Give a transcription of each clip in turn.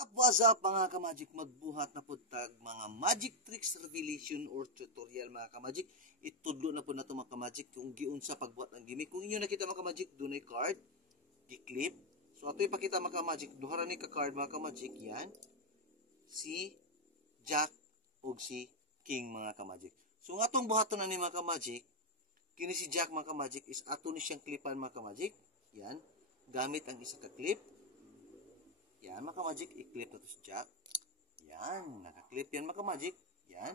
What's up mga ka-magic, magbuhat na po tag mga magic tricks revelation or tutorial mga ka-magic. Itudlo na po na ito mga ka-magic kung giunsa pagbuhat ng gimmick. Kung inyo nakita mga ka-magic, doon ay card, gi-clip. So ito ipakita mga ka-magic, duhara ni ka-card mga ka-magic, yan. Si Jack o si King mga ka-magic. So nga itong buhaton na ni mga ka-magic, kini si Jack mga ka-magic is ato ni siyang clipan mga ka-magic. Yan, gamit ang isa ka-clip. Yan, mga ka-magic, i-clip na to si Jack. Yan, naka-clip yan, mga ka-magic. Yan,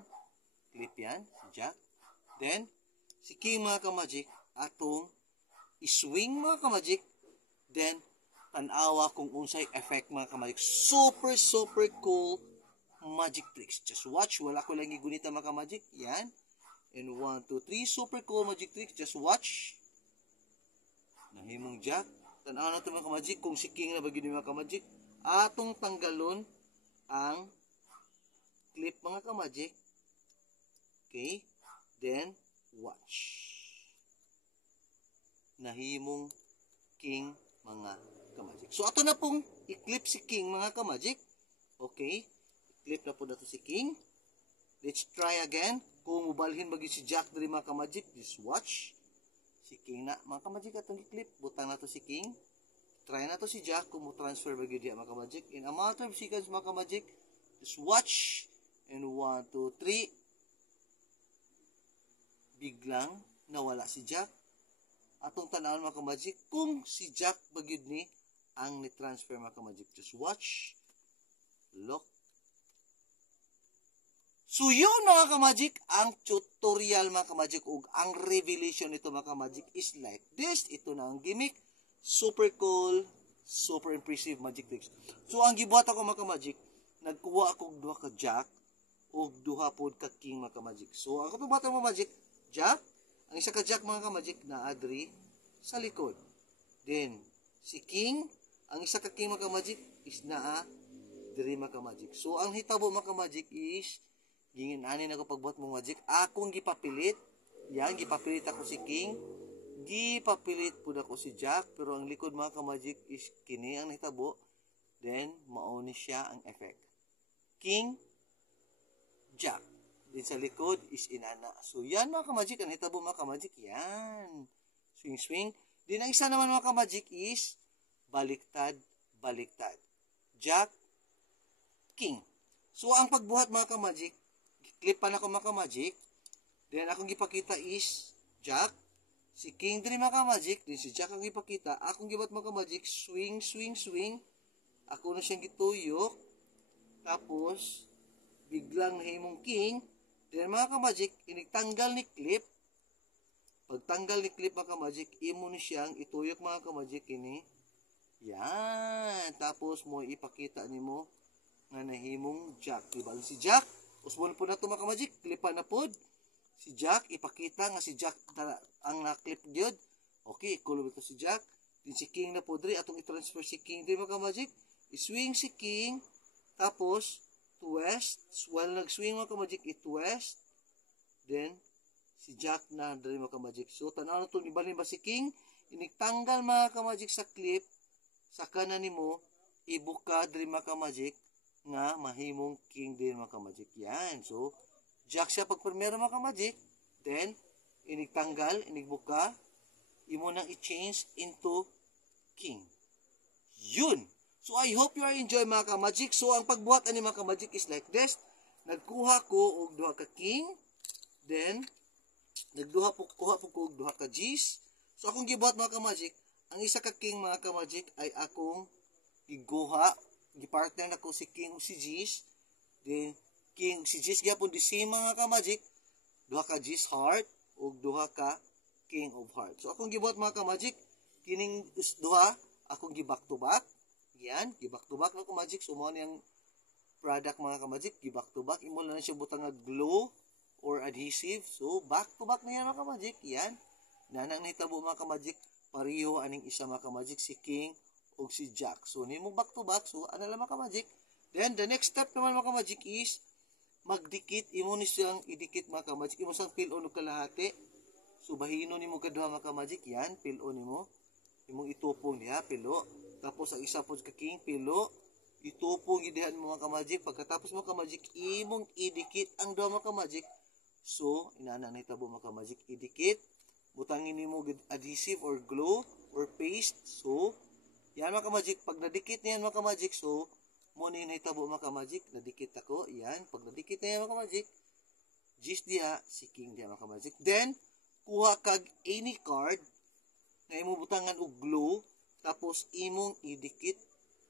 clip yan, si Jack. Then, si King, mga ka-magic, atong i-swing, mga ka-magic. Then, tanawa kung unsay effect, mga ka-magic. Super, super cool magic tricks. Just watch, wala ko lang igunita, mga ka-magic. Yan. And 1, 2, 3, super cool magic tricks. Just watch. Nahimong Jack. Tanawa na ito, mga ka-magic. Kung si King na bagay ni mga ka-magic, atong tanggalon ang clip mga ka-magic. Okay? Then, watch. Nahimong King mga ka-magic. So, ato na pong i-clip si King mga ka-magic. Okay? I-clip na po na to si King. Let's try again. Kung mubalhin bagi si Jack dari mga ka-magic, just watch. Si King na. Mga ka-magic atong i-clip. Butang na to si King. Try na to si Jack kung mo transfer bagyo diya mga ka-magic. In a matter of seconds mga ka-magic, just watch. And 1, 2, 3. Biglang nawala si Jack. Atong tanawon mga ka-magic kung si Jack bagyo ni ang ni-transfer mga ka-magic. Just watch. Look. So yun mga ka-magic, ang tutorial mga ka-magic ug ang revelation nito mga ka-magic is like this. Ito na ang gimmick. Super cool, super impressive magic tricks. So, ang gibuhat ako mga ka-magic, nagkuha ako duha ka Jack o duha pod ka King mga ka-magic. So, ako itong bata mga magic, Jack, ang isa ka Jack mga ka-magic na adri sa likod. Then, si King, ang isa ka King mga ka-magic is naa diri mga ka-magic. So, ang hitabo mga ka-magic is, gingin-anin ako pagbuhat mga magic, akong gipapilit, yan, gipapilit ako si King, gipapilit po na ko si Jack, pero ang likod mga ka-magic is kini ang nahitabo. Then, mauni siya ang effect. King, Jack. Then sa likod is inana. So, yan mga ka-magic, ang nahitabo mga ka-magic, yan. Swing, swing. Then, ang isa naman mga ka-magic is baliktad, baliktad. Jack, King. So, ang pagbuhat mga ka-magic, clipan ako mga ka-magic. Then, akong gipakita is Jack, si King din mga ka-magic, din si Jack ang ipakita, akong gibat mga ka-magic, swing, swing, swing. Ako na siyang gituyok. Tapos, biglang nahimong King. Then mga ka-magic, inigtanggal ni clip. Pagtanggal ni clip mga ka-magic, imo ni siyang ituyok mga ka-magic ini. Yan. Tapos mo ipakita nimo nga nahimong Jack. Diba si Jack? Usbon po na ito mga ka-magic, klipan na pod. Si Jack, ipakita nga si Jack ang na-clip gyud. Okay, cool ito si Jack. Din si King na po diri, atong i-transfer si King diri mga ka-magic. I-swing si King, tapos twist. While nag-swing mga ka-magic, i-twist. Then, si Jack na diri mga ka-magic. So, tanaw na ito, ibalin ba si King? Inigtanggal mga ka-magic sa clip, sa kanan nimo, ibuka diri mga ka-magic, nga mahimong King diri mga ka-magic. Yan, so, Jack siya pag primero mga ka-magic, then, inigtanggal, inigbuka, imo nang i-change into King. Yun! So, I hope you are enjoy mga ka-magic. So, ang pagbuhat ani mga ka-magic is like this. Nagkuha ko og duha ka King, then, kuha po ko og duha ka G's. So, akong gibuhat mga ka-magic, ang isa ka King mga ka-magic ay akong iguha, gipartner na ko si King o si G's, then, King, si G's gyapon di same mga ka-magic, duha ka G's heart o duha ka King of heart. So akong gibuhat mga ka-magic, kining duha akong gi-back to back. Yan, gi-back to back na ko magic. So mo niyang product mga ka-magic, gi-back to back. Imo na siya butang nga glue or adhesive. So back to back na yan mga ka-magic. Yan. Nanang nahitabo mga ka-magic, pareho aning isa mga ka-magic si King o si Jack. So nimo back to back. So ano lang mga ka-magic. Then the next step naman mga ka-magic is magdikit, imo ni siyang idikit mga ka-magic, imo sang pil-on og kalahati. So bahino nimo kaduha mga ka-magic, yan, pil-on nimo. Imong itupong niya, pilo. Tapos ang isa po ka King, pilo. Itupong gidihan mo mga ka-magic. Pagkatapos mga ka-magic, imong idikit ang duha mga ka-magic. So, inana na hitabo mga ka-magic, idikit. Butangin nimo adhesive or glue or paste. So, yan mga ka-magic, pag nadikit niyan mga ka-magic, so, mo na hitabo mga ka-magic, nadikit ako, yan. Pag nadikit na yan mga ka-magic, gis diha, si king diha mga ka-magic. Then, kuha kag any card na imong butangan og glue, tapos imong idikit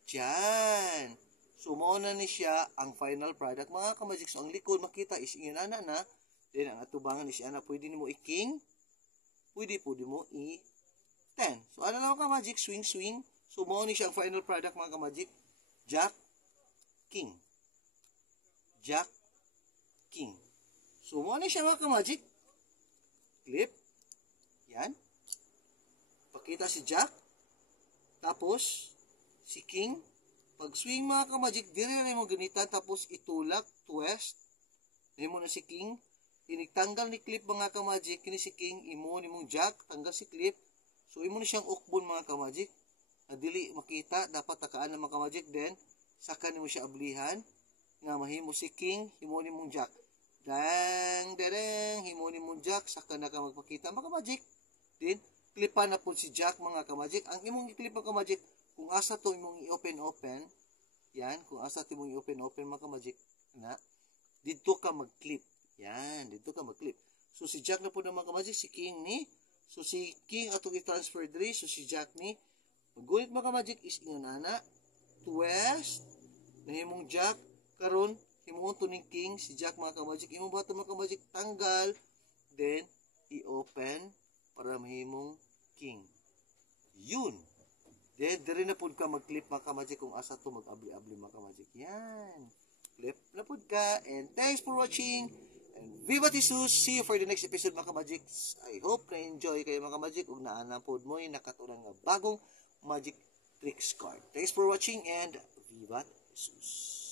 dyan. So, mauna ni siya ang final product. Mga ka-magic, so ang likod makita is ingon ana na. Then, ang atubangan is ana, pwede ni mo i-king, pwede mo i-10. So, ano lang ka-magic, swing. So, mauna ni siya ang final product mga ka-magic. Jack, king. Jack, king. So, mauna ni siya mga ka-magic. Clip. Yan. Pakita si Jack. Tapos, si king. Pag swing mga ka-magic, diri na mo ganitan. Tapos, itulak, twist. Imo na si king. Inigtanggal ni clip mga ka-magic. Kini si king, imo ni mong jack. Tanggal si clip. So, imo na siyang ukbon mga ka-magic. Na dili makita. Dapat takaan ng mga ka-magic. Then, saka ni mo siya ablihan. Nga mahimo si king, himo ni mong jack. Dang, himo ni mong jack. Saka na ka magpakita mga ka-magic. Then, klipan na po si jack mga ka-magic. Ang imong i-clip mga ka-magic, kung asa to imong i-open, yan, kung asa to imong i-open mga ka-magic, na, dito ka mag-clip. Yan, dito ka mag-clip. So, si jack na po na mga ka-magic, si king ni, so, si king atong i-transfer diri, so, si jack ni, mag-gunit mga ka-magic is ingon ana, twist, na imong jack, karon himuon to ni king, si jack mga ka-magic, imong bato mga ka-magic, tanggal, then, i-open, para mahimong king. Yun. Then, diri na po ka mag-clip mga ka-magic kung asa to mag-abli-abli mga ka-magic. Yan. Clip na po ka. And thanks for watching. And Viva Jesus. See you for the next episode mga ka-magic. I hope na enjoy kayo mga ka-magic. Ug naana po mo yung nakatulang bagong magic tricks card. Thanks for watching and Viva Jesus.